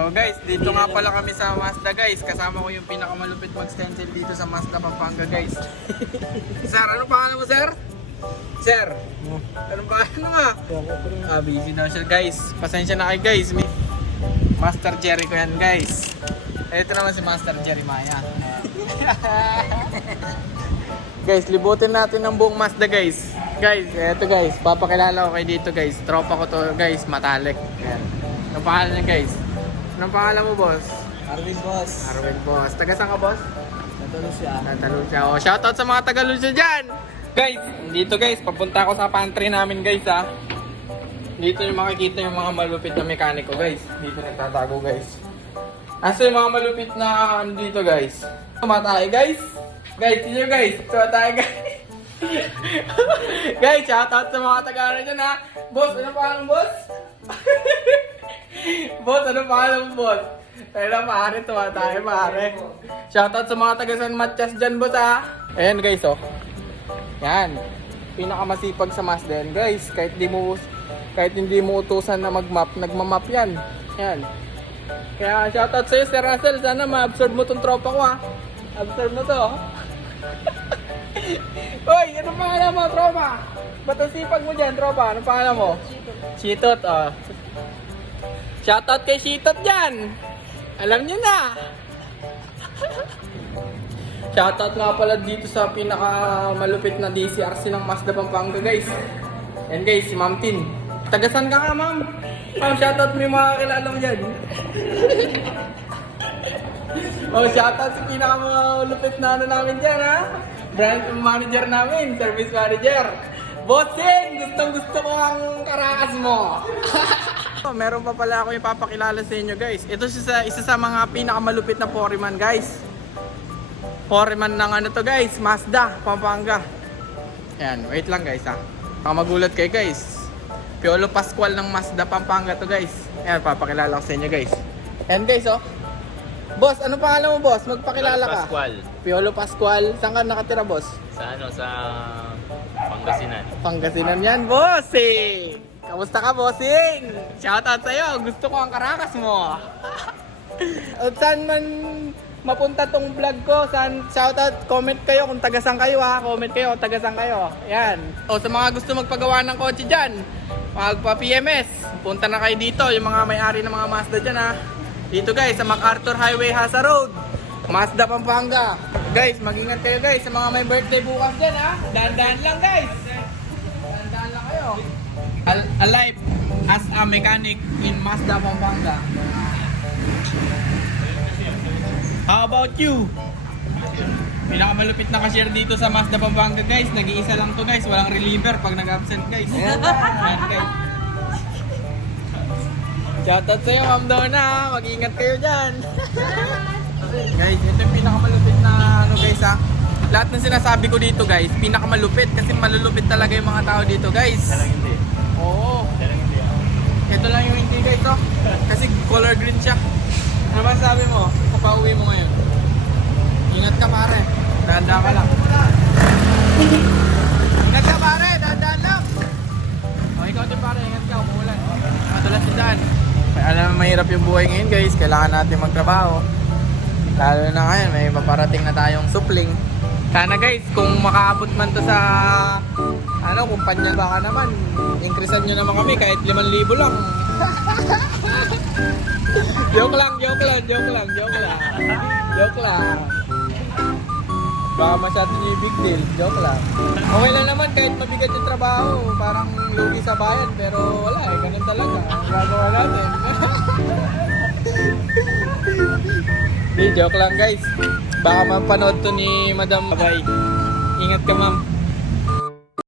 Oh guys, dito nga pala kami sa Mazda guys. Kasama ko yung pinakamalupit mag-stencil dito sa Mazda Pampanga guys. Sir, ano pangalan mo sir? Sir, anong pangalan mo? Busy daw siya guys. Pasensya na kayo guys. Master Jerry ko yan guys. Ito naman si Master Jeremiah. Guys, libutin natin ng buong Mazda guys. Guys, eto guys, papakilala ko kayo dito guys. Tropa ko to guys, Matalik. Ayan. Anong pangalan niya guys? Anong pangalan mo boss? Arvin boss. Arvin boss. Taga saan ka boss? Natalusya. Natalusya. O, shoutout sa mga Tagalusya dyan! Guys, dito guys, papunta ako sa pantry namin guys ha. Dito yung makikita yung mga malupit na mekaniko guys. Dito nagtatago guys. Asa yung mga malupit na ano dito guys? Tumatay guys! Guys, sino guys? Tumatay guys! Guys, shoutout sa mga Taga-ano dyan ha. Boss, ano pangalan boss? Boss, ano pangalan mo boss? Tayo na pare, tumatay pare. Shoutout sa mga taga San Matias dyan boss ha. Ayan guys oh. Yan. Pinakamasipag sa Mazda yan guys. Kahit hindi mo utusan na mag-map, nagma-map yan. Yan. Kaya shoutout sa'yo Sir Russell. Sana ma-absorb mo tong tropa ko ha. Absorb mo to. Hoy, ano pangalan mo tropa? Ba't ang sipag mo dyan tropa? Ano pangalan mo? Shitot oh. Shoutout kay Shitot dyan. Alam niyo na. Shoutout nga pala dito sa pinakamalupit na DCRC ng Mazda Pampanga guys. Yan guys, si Ma'am Tin. Tagasan ka nga ma'am. Ma'am, shoutout mo yung mga kilala mo dyan. Oh, shoutout sa pinakamalupit na ano namin dyan ha. Brand manager namin, service manager. Bossing, gustong-gusto ko ang karakas mo. Meron pa pala ako yung papakilala sa inyo guys. Ito isa sa mga pinakamalupit na foreman guys. Foreman ng ano to guys, Mazda, Pampanga. Ayan, wait lang guys ha. Baka magulat kayo guys. Piolo Pascual ng Mazda, Pampanga to guys. Ayan, papakilala ko sa inyo guys. Ayan guys oh. Boss, ano pangalan mo boss? Magpakilala ka. Pascual. Piolo Pascual. Saan ka nakatira boss? Sa ano, sa Pangasinan. Pangasinan yan, bossing! Kamusta ka, bossing? Shoutout sa'yo, gusto ko ang karakas mo. At saan man mapunta tong vlog ko, shoutout, comment kayo kung tagasang kayo ha. Comment kayo kung tagasang kayo. Yan. O sa mga gusto magpagawa ng kotse dyan, magpa-PMS, punta na kayo dito, yung mga may-ari ng mga Mazda dyan ha. Dito guys, sa MacArthur Highway, Hasa Road, Mazda, Pampanga. Guys, mag-ingat kayo guys sa mga may birthday bukas dyan ha. Dahan-dahan lang guys. Dahan-dahan lang kayo. Alive as a mechanic in Mazda, Pampanga. How about you? Pinakamalupit na cashier dito sa Mazda, Pampanga guys. Nag-iisa lang to guys. Walang reliever pag nag-absent guys. Ayan guys. Shoutout sa'yo Ma'am Donna. Mag-ingat kayo dyan. Guys, ito yung pinakamalupit na ano guys ha. Lahat ng sinasabi ko dito guys, pinakamalupit kasi malulupit talaga yung mga tao dito guys. Talagang hindi. Oo. Talagang hindi. Ito lang yung hindi guys oh. Kasi color green siya. Ano ba sabi mo? Kapauwi mo ngayon? Ingat ka pare. Dahan-dahan ka lang. Ingat ka pare. Dahan-dahan lang. O ikaw din pare. Ingat ka. Umuulan. Madalas yung daan. Alam mo mahirap yung buhay ngayon guys. Kailangan natin magtrabaho. Lalo na ngayon. May paparating na tayong supling. Sana guys, kung makaabot man to sa ano, kumpanya baka naman, increasean nyo naman kami kahit 5,000 lang. Joke lang. Baka masyado nyo yung big deal. Joke lang. Okay lang naman kahit mabigat yung trabaho. Parang lugi sa bayan. Pero wala eh. Ganun talaga. Ang gagawa natin. Di, joke lang guys. Baka mapanood to ni Madam. Bye. Ingat ka ma'am.